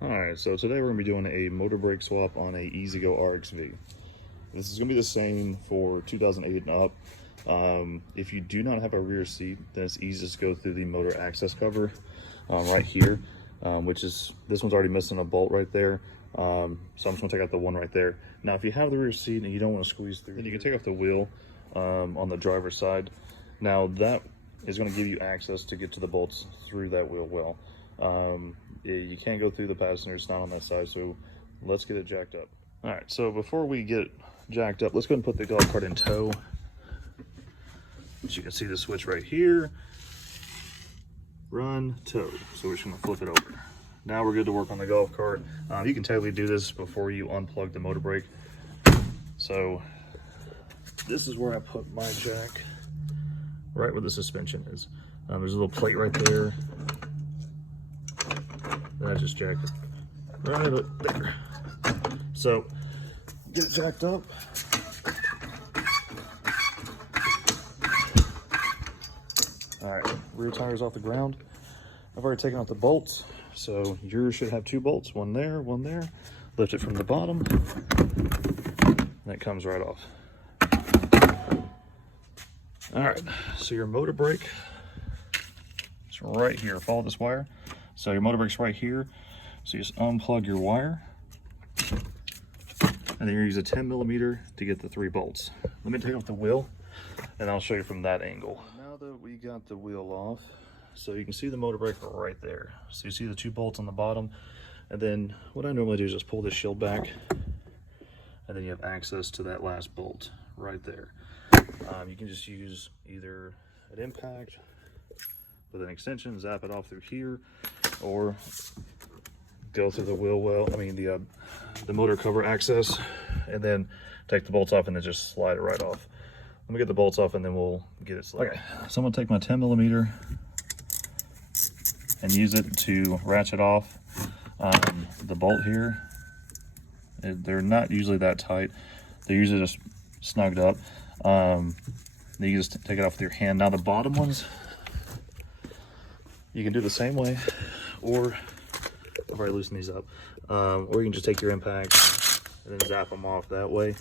Alright, so today we're going to be doing a motor brake swap on a Ezgo RXV. This is going to be the same for 2008 and up. If you do not have a rear seat, then it's easiest to go through the motor access cover right here, which is, this one's already missing a bolt right there. So I'm just going to take out the one right there. Now if you have the rear seat and you don't want to squeeze through, then you can take off the wheel on the driver's side. Now that is going to give you access to get to the bolts through that wheel well. You can't go through the passenger, it's not on that side, so let's get it jacked up. All right, so before we get jacked up, let's go ahead and put the golf cart in tow. As you can see, the switch right here, run, tow. So we're just gonna flip it over. Now we're good to work on the golf cart. You can totally do this before you unplug the motor brake. So this is where I put my jack, right where the suspension is. There's a little plate right there. Then I just jacked it right up there. So get it jacked up. All right, rear tire's off the ground. I've already taken out the bolts, so yours should have two bolts, one there, one there. Lift it from the bottom, and it comes right off. All right, so your motor brake is right here. Follow this wire. So your motor brake's right here. So you just unplug your wire, and then you use a 10mm to get the 3 bolts. Let me take off the wheel, and I'll show you from that angle. Now that we got the wheel off, so you can see the motor brake right there. So you see the 2 bolts on the bottom, and then what I normally do is just pull this shield back, and then you have access to that last bolt right there. You can just use either an impact with an extension, zap it off through here, or go through the wheel well, the motor cover access, and then take the bolts off and then just slide it right off. Let me get the bolts off and then we'll get it slid. Okay, so I'm gonna take my 10mm and use it to ratchet off the bolt here. They're not usually that tight. They're usually just snugged up. Then you just take it off with your hand. Now the bottom ones, you can do the same way, or I've already loosened these up, or you can just take your impact and then zap them off that way.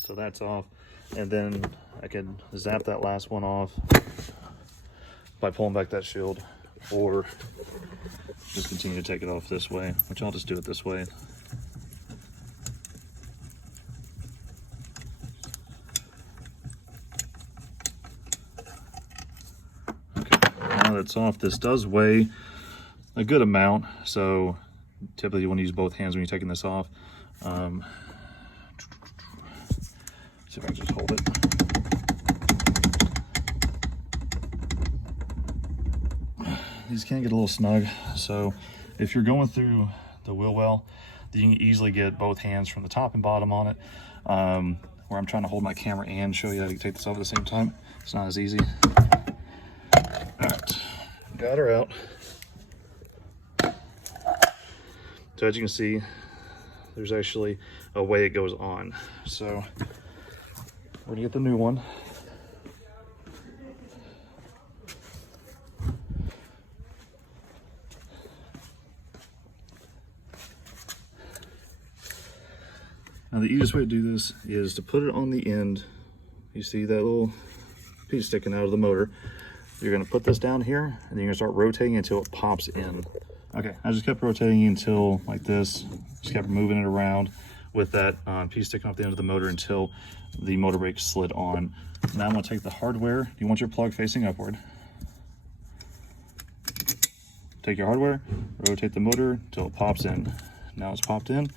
So that's off, and then I can zap that last one off by pulling back that shield, or just continue to take it off this way, which I'll just do it this way. That's off. This does weigh a good amount, so typically you want to use both hands when you're taking this off. See if I can just hold it. These can get a little snug, so if you're going through the wheel well, then you can easily get both hands from the top and bottom on it. Where I'm trying to hold my camera and show you how to take this off at the same time, it's not as easy. Got her out. So as you can see, there's actually a way it goes on. So we're gonna get the new one. Now the easiest way to do this is to put it on the end. You see that little piece sticking out of the motor. You're gonna put this down here, and then you're gonna start rotating until it pops in. Okay, I just kept rotating until like this. Just kept moving it around with that piece sticking off the end of the motor until the motor brake slid on. Now I'm gonna take the hardware. You want your plug facing upward. Take your hardware, rotate the motor until it pops in. Now it's popped in.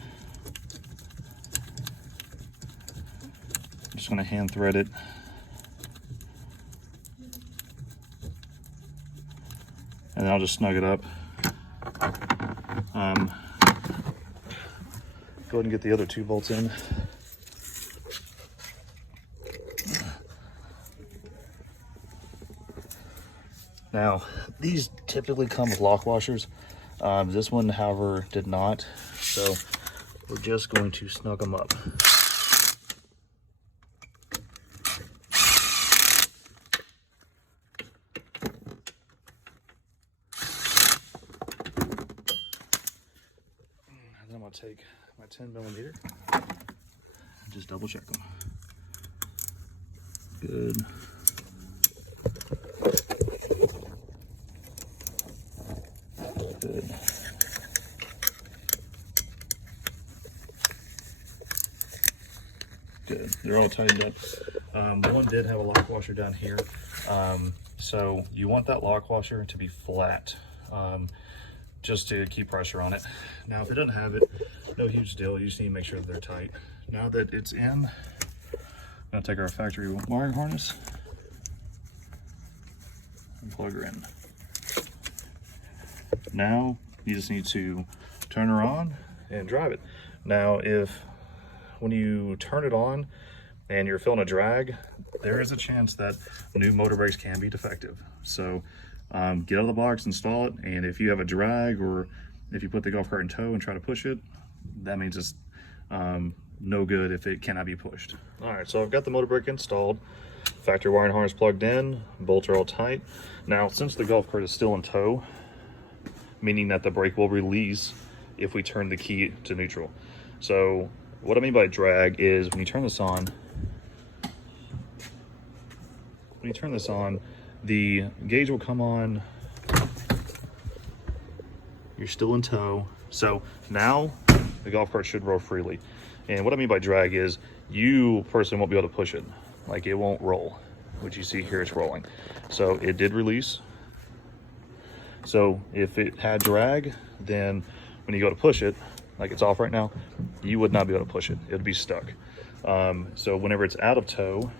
I'm just gonna hand thread it. And then I'll just snug it up. Go ahead and get the other 2 bolts in. Now, these typically come with lock washers. This one, however, did not. So we're just going to snug them up. want to take my 10mm and just double check them. Good. Good. Good. They're all tightened up. One did have a lock washer down here. So you want that lock washer to be flat, just to keep pressure on it. Now, if it doesn't have it, no huge deal. You just need to make sure that they're tight. Now that it's in, I'm gonna take our factory wiring harness and plug her in. Now, you just need to turn her on and drive it. Now, when you turn it on and you're feeling a drag, there is a chance that new motor brakes can be defective. So get out of the box, install it, and if you have a drag or if you put the golf cart in tow and try to push it, that means it's no good if it cannot be pushed. All right, so I've got the motor brake installed, factory wiring harness plugged in, bolts are all tight. Now, since the golf cart is still in tow, meaning that the brake will release if we turn the key to neutral. So what I mean by drag is when you turn this on, the gauge will come on. You're still in tow. So now the golf cart should roll freely. And what I mean by drag is you personally won't be able to push it. Like, it won't roll, which you see here, it's rolling. So it did release. So if it had drag, then when you go to push it, like it's off right now, you would not be able to push it. It would be stuck. So whenever it's out of tow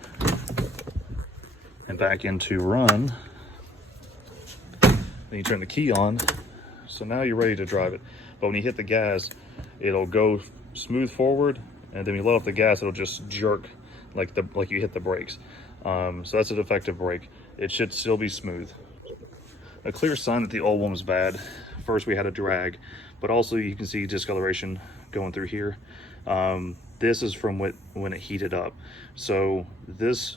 and back into run, then you turn the key on. So now you're ready to drive it. But when you hit the gas, it'll go smooth forward, and then when you let off the gas, it'll just jerk like you hit the brakes. So that's a defective brake. It should still be smooth. A clear sign that the old one was bad. First, we had a drag, but also you can see discoloration going through here. This is from when it heated up. So this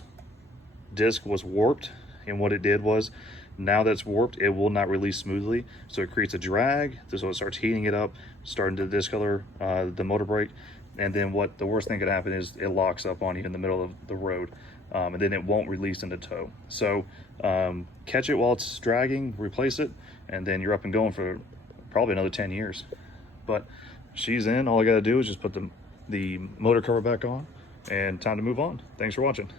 disc was warped, and what it did was, now that it's warped, it will not release smoothly. So it creates a drag, so it starts heating it up, starting to discolor the motor brake. And then the worst thing could happen is it locks up on you in the middle of the road. And then it won't release into tow. So catch it while it's dragging, replace it, and then you're up and going for probably another 10 years. But she's in. All I got to do is just put the motor cover back on, and time to move on. Thanks for watching.